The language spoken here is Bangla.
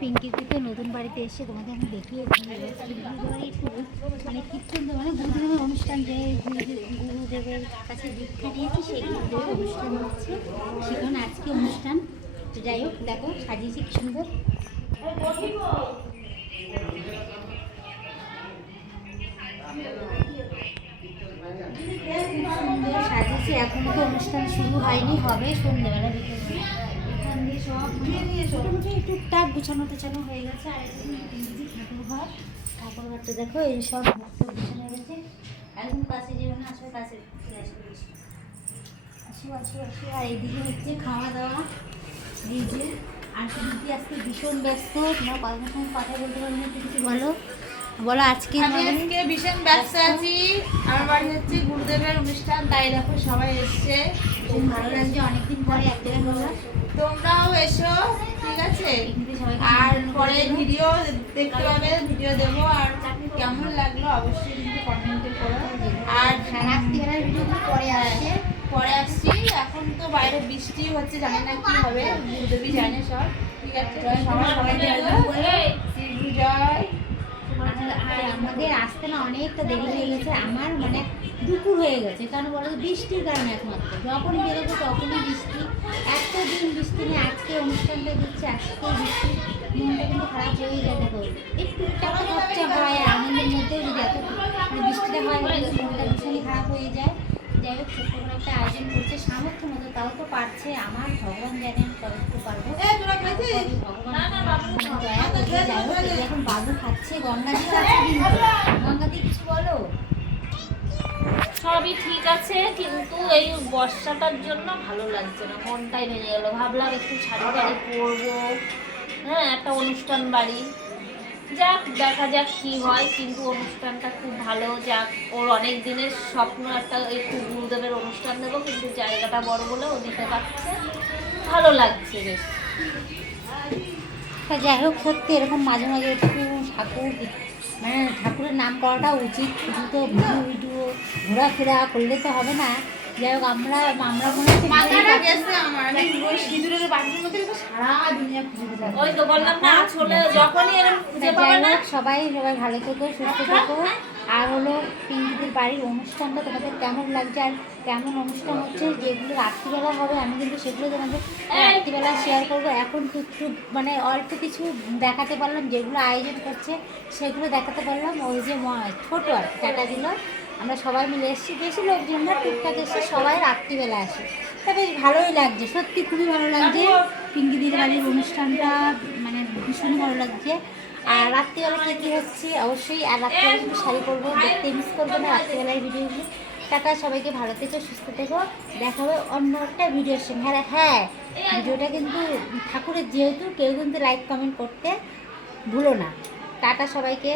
পিঙ্কিকে তো নতুন বাড়িতে এসে তোমাদের আমি দেখিয়েছি একটু মানে কীর্তন মানে গুরুদেবের অনুষ্ঠান যে গুরুদেবের কাছে দীক্ষা দিয়েছি সেই গুরুদেবের অনুষ্ঠান হচ্ছে সেখানে আজকে অনুষ্ঠান। তো যাই হোক দেখো সাজিয়েছি কি সুন্দর। সুন্দর সাজিয়েছি, এখনো তো অনুষ্ঠান শুরু হয়নি, হবে সন্ধ্যেবেলা বিকেলে। এখান দিয়ে সব মোটামুটি টুকটাক গুছানো টোছানো হয়ে গেছে। আর ঠাকুর ঘরটা দেখো এই সব গুছানো গেছে। একদম কাছে যেও না, আসলে কাছে আসো আসো আসো। আর এইদিকে হচ্ছে খাওয়া দাওয়া এই যে। আর দিদি আজকে ভীষণ ব্যস্ত, তোমরা কয়েকদিন সঙ্গে কথা বলতে পারবো না, কিছু বলো বলো। আজকে আজকে ভীষণ ব্যস্ত আছি, আমার বাড়ি হচ্ছে গুরুদেবের অনুষ্ঠান, তাই দেখো সবাই এসছে, খুব ভালো লাগছে অনেকদিন পরে এক জায়গায় হলো। তোমরাও এসো, ঠিক আছে? আর পরে ভিডিও দেখতে পাবে, ভিডিও দেবো। আর কেমন লাগলো অবশ্যই কিন্তু কমেন্টে করো। আর রাত্রিবেলার ভিডিওগুলো পরে আসছি। এখন তো বাইরে বৃষ্টি হচ্ছে, জানি না কি হবে, গুরুদেবী জানে সব, ঠিক আছে? সবাই জয়। আর আমাদের আসতে না অনেকটা দেরি হয়ে গেছে, আমার মানে দুপুর হয়ে গেছে, কারণ বলো বৃষ্টির কারণে একমাত্র যখন বেরোবো তখনই বৃষ্টি। এতদিন বৃষ্টি নেই, আজকে অনুষ্ঠানটা দিচ্ছে আজকে বৃষ্টি, মনটা কিন্তু খারাপ হয়ে যায়। দেখো একটু টাকা খরচা হয় আনন্দের মধ্যেও যদি এত মানে বৃষ্টিটা হয় মনটা ভীষণই খারাপ হয়ে যায়। যাই হোক ছোট্ট করে একটা আয়োজন করছে সামর্থ্য মতো, তাও তো পারছে, আমার ভগবান জানেন কতটুকু পারবো। এখন বাবু খাচ্ছে, গঙ্গা দিয়ে গঙ্গা দিয়ে কিছু বলো। সবই ঠিক আছে, কিন্তু এই বর্ষাটার জন্য ভালো লাগছে না, মনটাই ভেঙে গেল। ভাবলাম একটু শাড়ি টাড়ি পরবো, হ্যাঁ একটা অনুষ্ঠান বাড়ি, যাক দেখা যাক কি হয়। কিন্তু অনুষ্ঠানটা খুব ভালো যাক, ওর অনেক দিনের স্বপ্ন একটা একটু গুরুদেবের অনুষ্ঠান দেবো, কিন্তু জায়গাটা বড় বলে ও দিতে পারছে, ভালো লাগছে বেশ। তা যাই হোক সত্যি এরকম মাঝে মাঝে একটু ঠাকুর মানে ঠাকুরের নাম করাটা উচিত। শুধু তো ভিডিও ঘোরাফেরা করলে তো হবে না। যাই হোক আমরা মনে হচ্ছে ওই তো বললাম না, আসলে যখনই এরকম খুঁজে পাবে না। সবাই ভালো থেকো, সুস্থ থেকো। আর হলো পিঙ্কিদের বাড়ির অনুষ্ঠানটা তোমাদের কেমন লাগছে আর কেমন অনুষ্ঠান হচ্ছে, যেগুলো রাত্রিবেলা হবে আমি কিন্তু সেগুলো তোমাদের রাত্রিবেলা শেয়ার করবো। এখন একটু মানে অল্প কিছু দেখাতে পারলাম, যেগুলো আয়োজন করছে সেগুলো দেখাতে পারলাম। ওই যে ছোটো আর টাটা দিল, আমরা সবাই মিলে এসেছি, বেশি লোকজন না, টুকটাক এসে সবাই রাত্রিবেলা আসে, তা বেশ ভালোই লাগছে, সত্যি খুবই ভালো লাগছে। পিঙ্কিদের বাড়ির অনুষ্ঠানটা মানে ভীষণই ভালো লাগছে। আর রাত্রিবেলা কী হচ্ছে অবশ্যই, আর রাত্রিবেলা কিন্তু শাড়ি পরবো, দেখতে মিস করবো না রাত্রিবেলার ভিডিওগুলি। টাটা, সবাইকে ভালো থেকো, সুস্থ থেকো, দেখা হবে অন্য একটা ভিডিওর সঙ্গে। হ্যাঁ ভিডিওটা কিন্তু ঠাকুরের যেহেতু কেউ কিন্তু লাইক কমেন্ট করতে ভুলো না। টাটা সবাইকে।